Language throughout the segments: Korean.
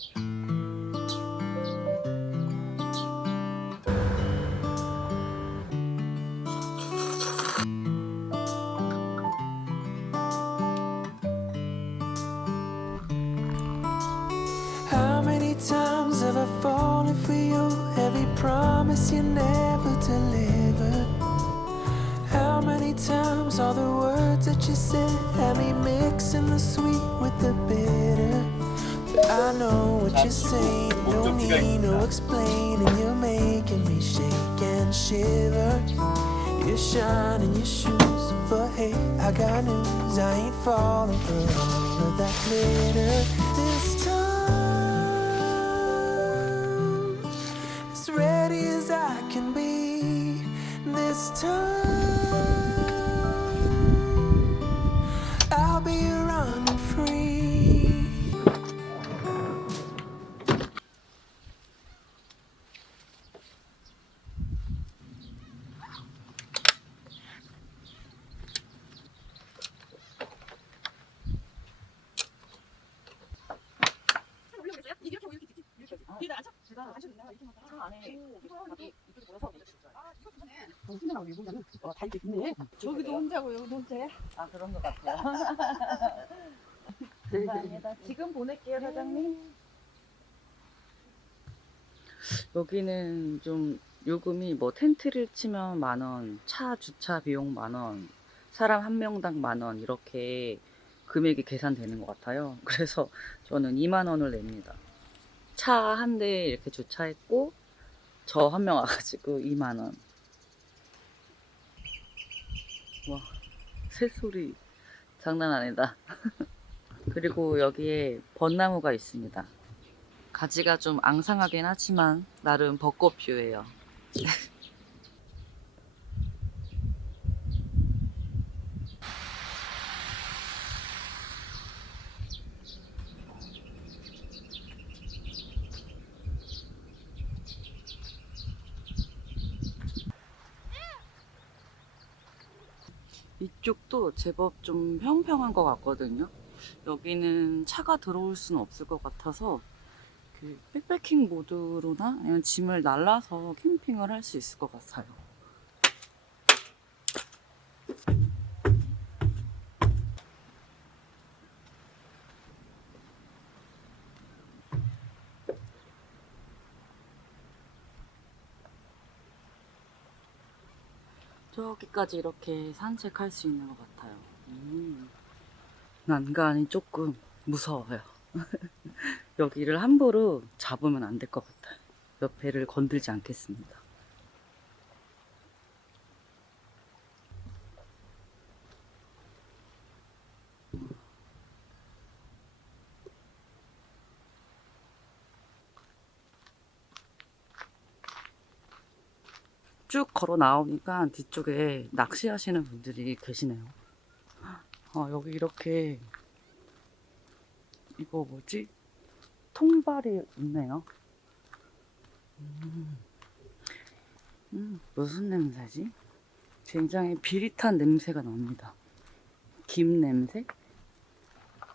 How many times have I fallen for you? Every promise you never delivered. How many times all the words that you said had me mixing the sweet with the bitter? But I know what you're saying, no need, no explaining. You're making me shake and shiver. You shine in your shoes, but hey, I got news. I ain't falling for all of that glitter this time. As ready as I can be this time. I'll be running free. 뒤에다 앉아. 제가 앉혀도 되나? 이렇게 하다가 안에 이쪽에 보여서 혼자라고 여기 혼자는 다 이렇게 있네. 저기도 혼자고 여기도 혼자야? 아 그런 것 같아요. 감사합니다. 지금 보낼게요 사장님. 여기는 좀 요금이 뭐 텐트를 치면 10,000원, 차 주차 비용 10,000원, 사람 한 명당 10,000원 이렇게 금액이 계산되는 것 같아요. 그래서 저는 20,000원을 냅니다. 차 한 대 이렇게 주차했고 저 한 명 와가지고 20,000원. 와, 새소리 장난 아니다. 그리고 여기에 벚나무가 있습니다. 가지가 좀 앙상하긴 하지만 나름 벚꽃뷰예요. 이쪽도 제법 좀 평평한 것 같거든요. 여기는 차가 들어올 수는 없을 것 같아서 그 백패킹 모드로나 아니면 짐을 날라서 캠핑을 할 수 있을 것 같아요. 저기까지 이렇게 산책할 수 있는 것 같아요. 난간이 조금 무서워요. 여기를 함부로 잡으면 안 될 것 같아요. 옆에를 건들지 않겠습니다. 쭉 걸어 나오니까 뒤쪽에 낚시하시는 분들이 계시네요. 여기 이렇게 이거 뭐지? 통발이 있네요. 무슨 냄새지? 굉장히 비릿한 냄새가 납니다. 김 냄새?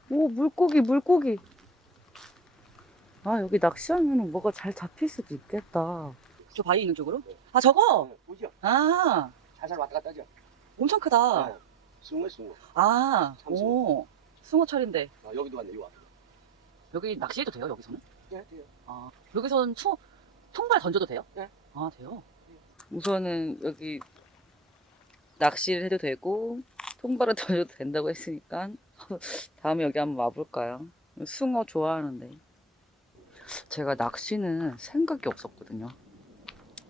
오, 물고기, 물고기! 아, 여기 낚시하면 뭐가 잘 잡힐 수도 있겠다. 저 바위 있는 쪽으로? 아, 저거? 보이죠? 아, 살살 왔다 갔다 하죠? 엄청 크다. 네. 숭어, 숭어. 아, 참숭어. 오, 숭어철인데. 아, 여기도 왔네, 요 여기 낚시해도 돼요, 여기서는? 네, 돼요. 아, 여기서는 통발 던져도 돼요? 네. 아, 돼요? 우선은 여기 낚시를 해도 되고 통발을 던져도 된다고 했으니까 다음에 여기 한번 와볼까요? 숭어 좋아하는데 제가 낚시는 생각이 없었거든요.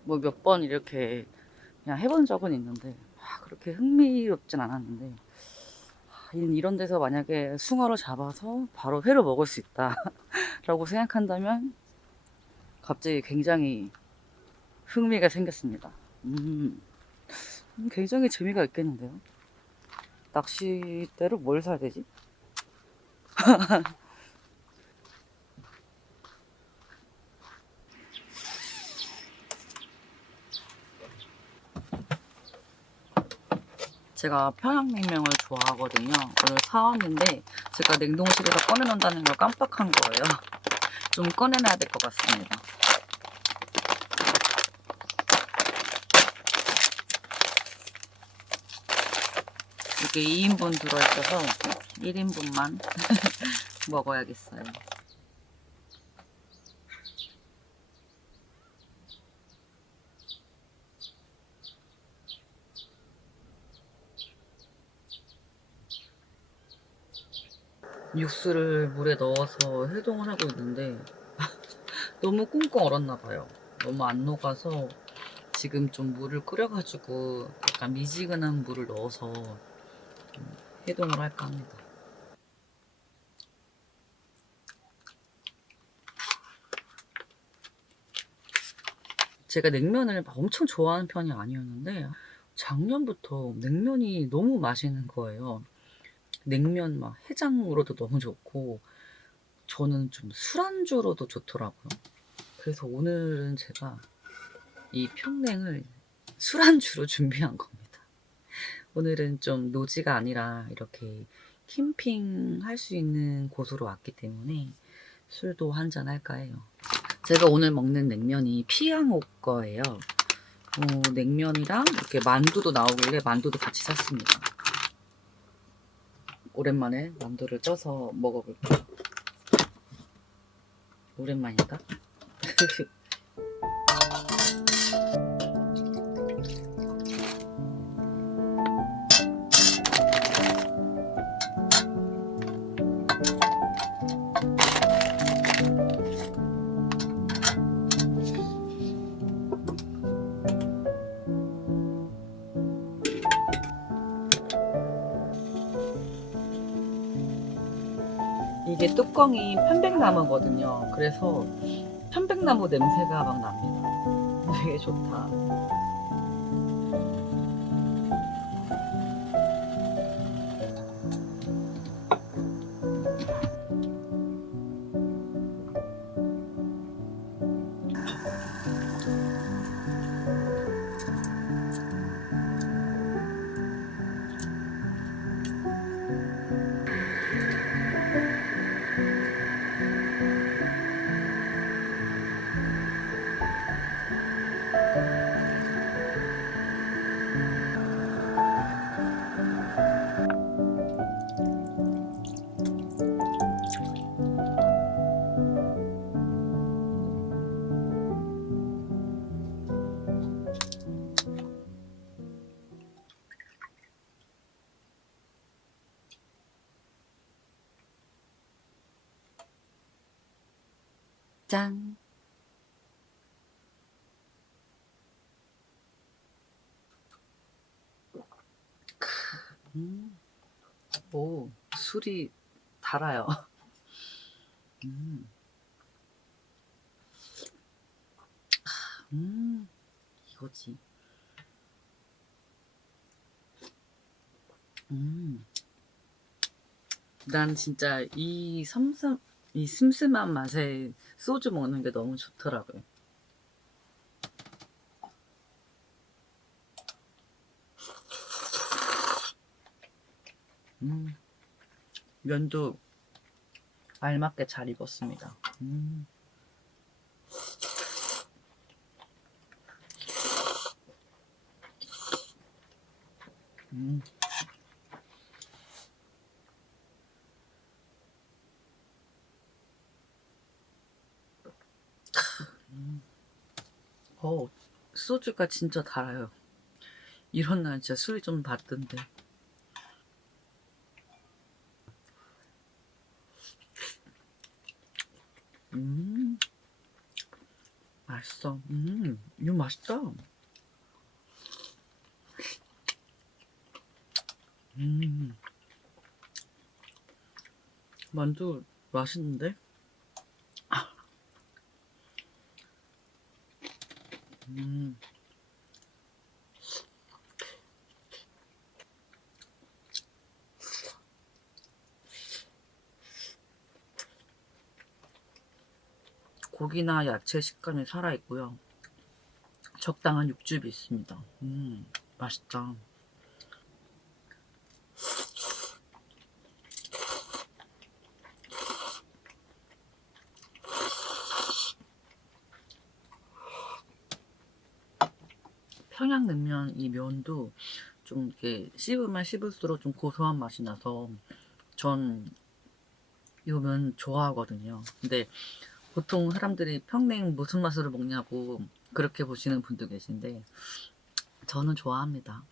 뭐 몇 번 이렇게 그냥 해본 적은 있는데 그렇게 흥미롭진 않았는데 이런 데서 만약에 숭어를 잡아서 바로 회로 먹을 수 있다 라고 생각한다면 갑자기 굉장히 흥미가 생겼습니다. 굉장히 재미가 있겠는데요. 낚싯대로 뭘 사야 되지? 제가 평양냉면을 좋아하거든요. 오늘 사왔는데 제가 냉동실에서 꺼내놓는다는 걸 깜빡한 거예요. 좀 꺼내놔야 될 것 같습니다. 이게 2인분 들어있어서 1인분만 먹어야겠어요. 육수를 물에 넣어서 해동을 하고 있는데 너무 꽁꽁 얼었나 봐요. 너무 안 녹아서 지금 좀 물을 끓여가지고 약간 미지근한 물을 넣어서 해동을 할까 합니다. 제가 냉면을 막 엄청 좋아하는 편이 아니었는데 작년부터 냉면이 너무 맛있는 거예요. 냉면 막 해장으로도 너무 좋고 저는 좀 술안주로도 좋더라고요. 그래서 오늘은 제가 이 평냉을 술안주로 준비한 겁니다. 오늘은 좀 노지가 아니라 이렇게 캠핑 할 수 있는 곳으로 왔기 때문에 술도 한잔 할까 해요. 제가 오늘 먹는 냉면이 피양옥 거예요. 냉면이랑 이렇게 만두도 나오길래 만두도 같이 샀습니다. 오랜만에 만두를 쪄서 먹어볼게요. 오랜만인가? 이게 뚜껑이 편백나무거든요. 그래서 편백나무 냄새가 막 납니다. 되게 좋다. 짠! 오, 술이 달아요. 이거지. 난 진짜 이 슴슴한 맛에 소주 먹는 게 너무 좋더라고요. 면도 알맞게 잘 익었습니다. 소주가 진짜 달아요. 이런 날 진짜 술이 좀 받던데. 맛있어. 이거 맛있다. 만두 맛있는데? 고기나 야채 식감이 살아있고요. 적당한 육즙이 있습니다. 맛있다. 평양냉면 이 면도 좀 이렇게 씹으면 씹을수록 좀 고소한 맛이 나서 전 이 면 좋아하거든요. 근데 보통 사람들이 평냉 무슨 맛으로 먹냐고 그렇게 보시는 분도 계신데 저는 좋아합니다.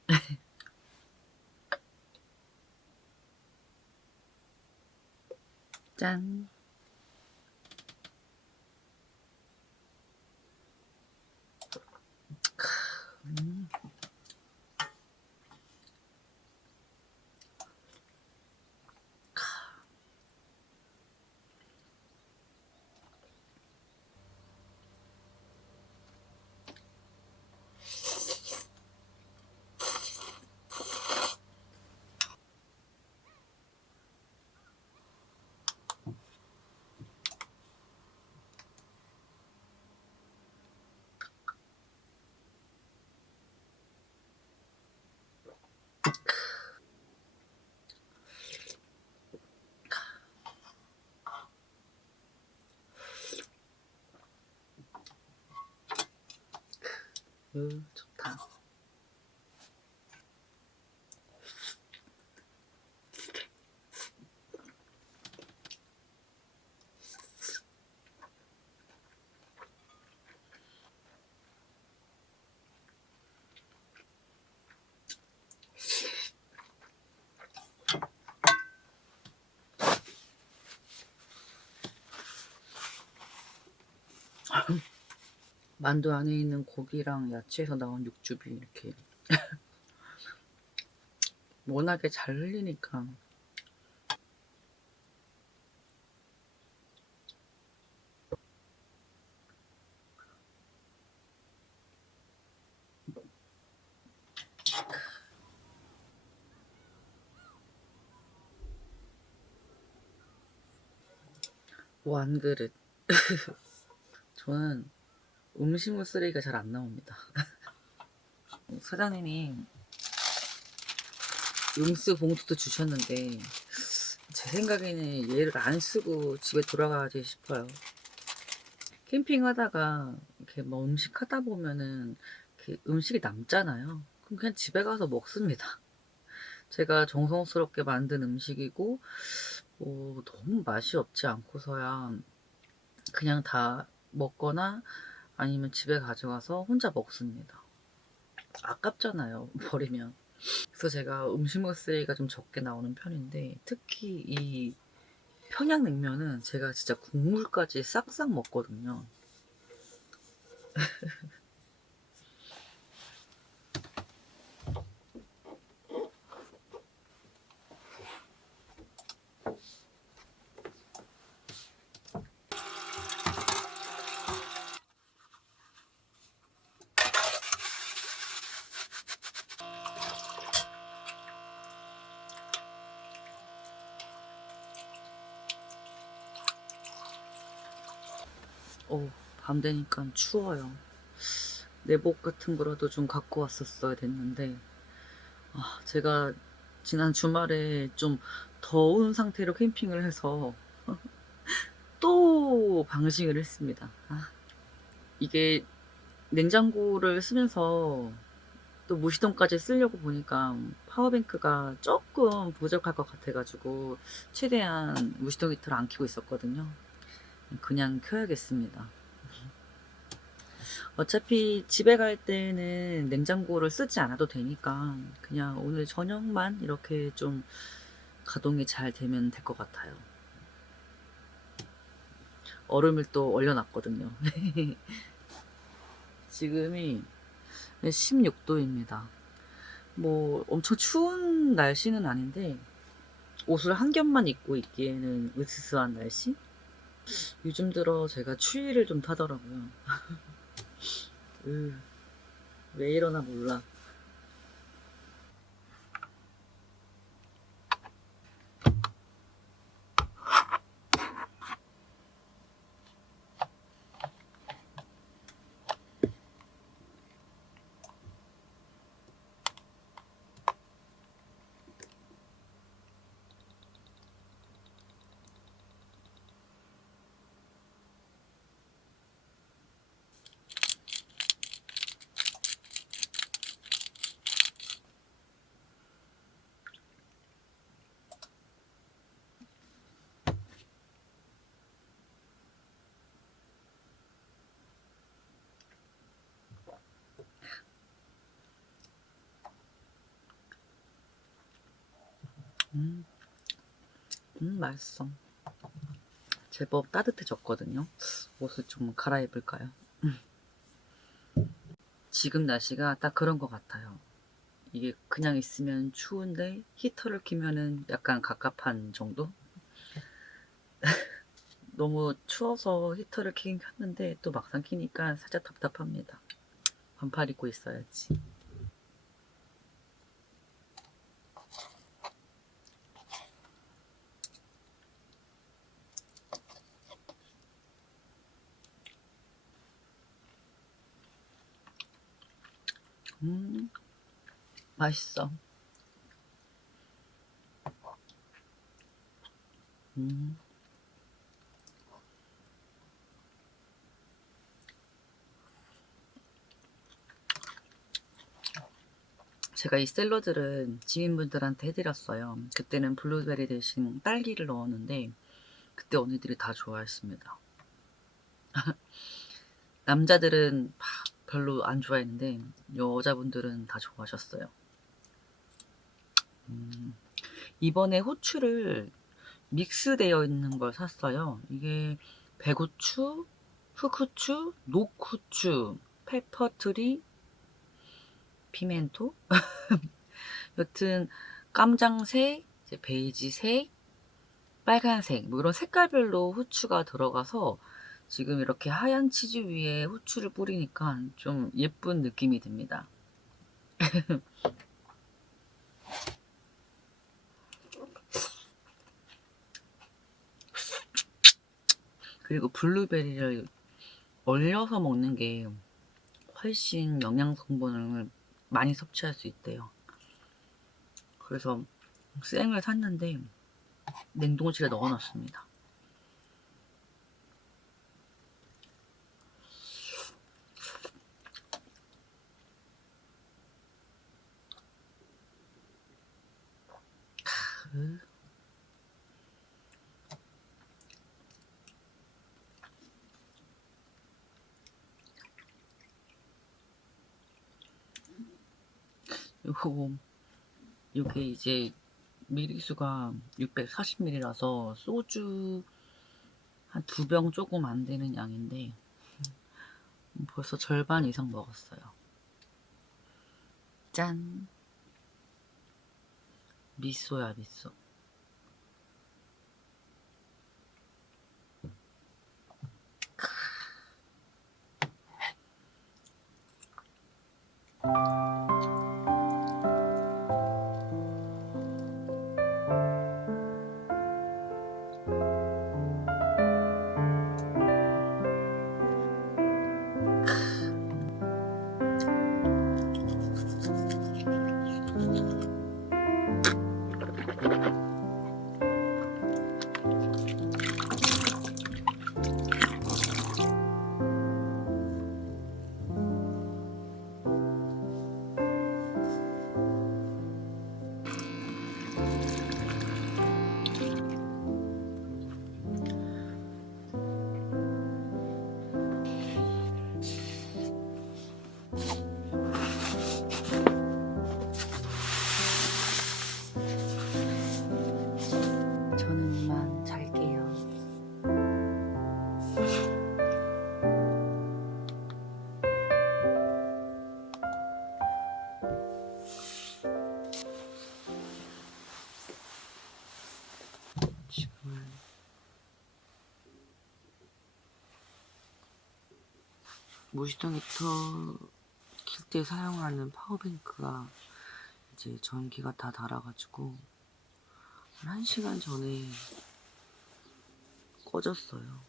짠! 음. 좋다. 만두 안에 있는 고기랑 야채에서 나온 육즙이 이렇게 워낙에 잘 흘리니까 완그릇. 저는 음식물 쓰레기가 잘 안 나옵니다. 사장님이 음수 봉투도 주셨는데 제 생각에는 얘를 안 쓰고 집에 돌아가지 싶어요. 캠핑하다가 이렇게 뭐 음식 하다 보면은 이렇게 음식이 남잖아요. 그럼 그냥 집에 가서 먹습니다. 제가 정성스럽게 만든 음식이고 너무 맛이 없지 않고서야 그냥 다 먹거나 아니면 집에 가져가서 혼자 먹습니다. 아깝잖아요, 버리면. 그래서 제가 음식물 쓰레기가 좀 적게 나오는 편인데 특히 이 평양냉면은 제가 진짜 국물까지 싹싹 먹거든요. 밤 되니까 추워요. 내복 같은 거라도 좀 갖고 왔었어야 됐는데 제가 지난 주말에 좀 더운 상태로 캠핑을 해서 또 방심을 했습니다. 이게 냉장고를 쓰면서 또 무시동까지 쓰려고 보니까 파워뱅크가 조금 부족할 것 같아가지고 최대한 무시동 히터를 안 켜고 있었거든요. 그냥 켜야겠습니다. 어차피 집에 갈 때는 냉장고를 쓰지 않아도 되니까 그냥 오늘 저녁만 이렇게 좀 가동이 잘 되면 될 것 같아요. 얼음을 또 얼려놨거든요. 지금이 16도입니다. 뭐 엄청 추운 날씨는 아닌데 옷을 한 겹만 입고 있기에는 으스스한 날씨? 요즘 들어 제가 추위를 좀 타더라고요. 왜 이러나 몰라. 맛있어. 제법 따뜻해졌거든요. 옷을 좀 갈아입을까요? 지금 날씨가 딱 그런 것 같아요. 이게 그냥 있으면 추운데 히터를 키면은 약간 갑갑한 정도? 너무 추워서 히터를 키긴 켰는데 또 막상 키니까 살짝 답답합니다. 반팔 입고 있어야지. 맛있어. 음. 제가 이 샐러드를 지인분들한테 해드렸어요. 그때는 블루베리 대신 딸기를 넣었는데 그때 언니들이 다 좋아했습니다. 남자들은 별로 안 좋아했는데 여자분들은 다 좋아하셨어요. 이번에 후추를 믹스되어 있는 걸 샀어요. 이게 백후추, 흑후추, 녹후추, 페퍼트리, 피멘토? 여튼 깜장색, 이제 베이지색, 빨간색 뭐 이런 색깔별로 후추가 들어가서 지금 이렇게 하얀 치즈 위에 후추를 뿌리니까 좀 예쁜 느낌이 듭니다. 그리고 블루베리를 얼려서 먹는 게 훨씬 영양 성분을 많이 섭취할 수 있대요. 그래서 생을 샀는데 냉동실에 넣어놨습니다. 요게 이제 미리수가 640ml라서 소주 한 2병 조금 안 되는 양인데 벌써 절반 이상 먹었어요. 짠! 미소야, 미소. 저는 이만 잘게요. 지금은 무시동 히터 킬 때 사용하는 파워뱅크가 이제 전기가 다 닳아가지고 한 1시간 전에 꺼졌어요.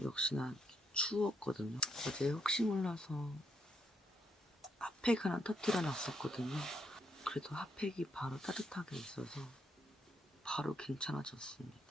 역시나 추웠거든요. 어제 혹시 몰라서 핫팩 하나 터뜨려 놨었거든요. 그래도 핫팩이 바로 따뜻하게 있어서 바로 괜찮아졌습니다.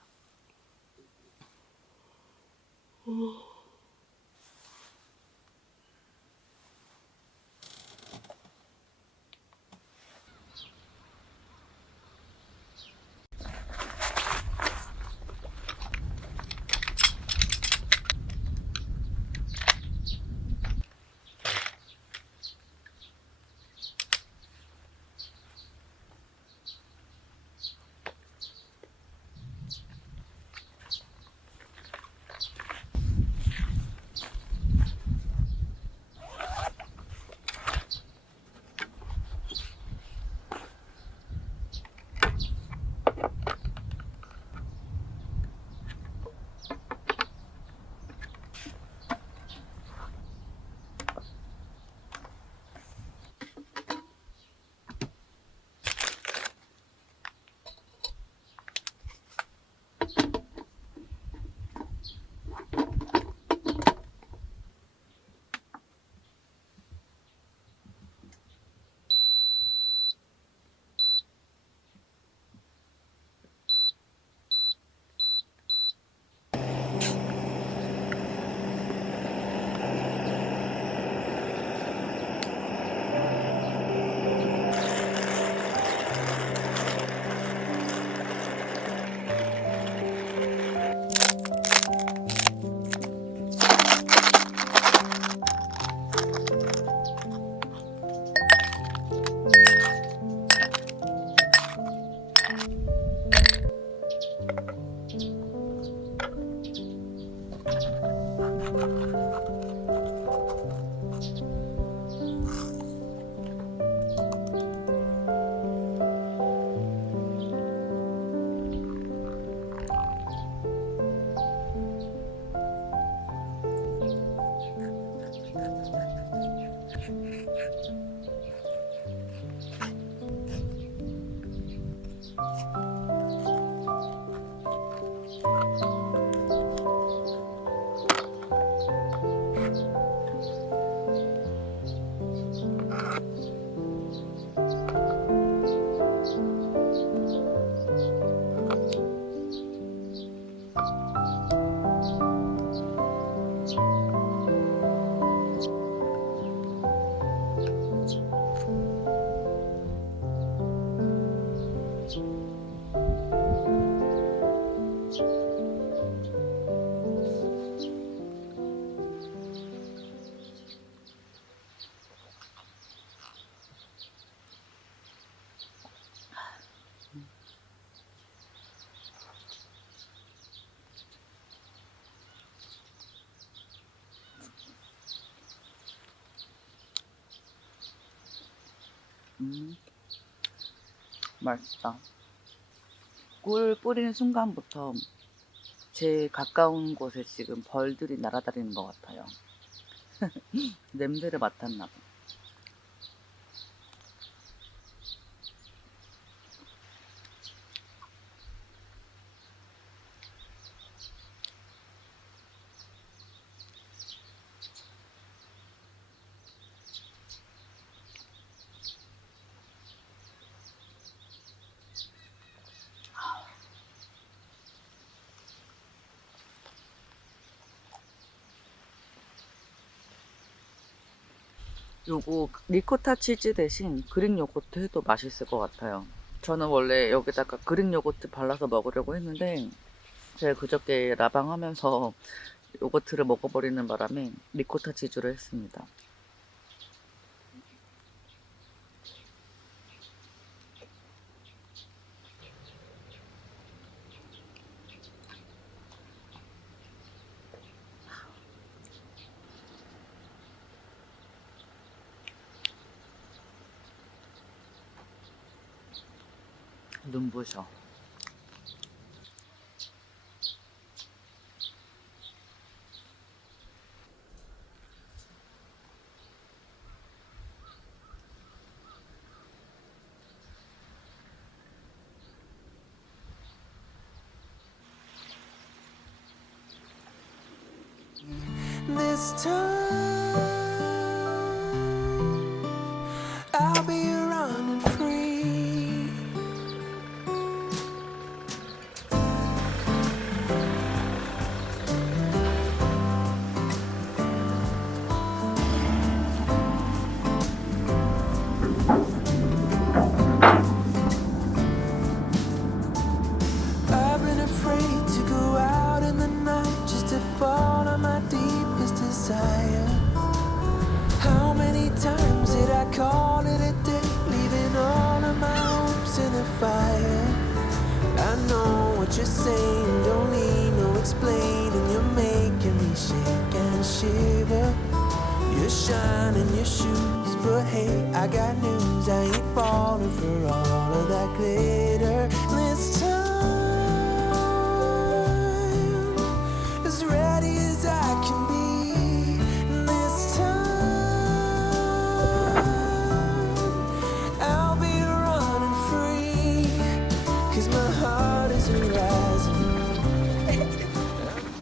맛있다. 꿀 뿌리는 순간부터 제 가까운 곳에 지금 벌들이 날아다니는 것 같아요. 냄새를 맡았나 봐. 요거 리코타 치즈 대신 그릭 요거트 해도 맛있을 것 같아요. 저는 원래 여기다가 그릭 요거트 발라서 먹으려고 했는데 제가 그저께 라방 하면서 요거트를 먹어버리는 바람에 리코타 치즈로 했습니다. 눈부셔. This time I'll be running free. I've been afraid to go out in the night just to fall on my deepest desire. How many times did I call it a day, leaving all of my hopes in the fire? I know what you're saying, don't need no explaining. You're making me shake and shiver. You're shining your shoes, but hey, I got news. I ain't falling for all of that glitter.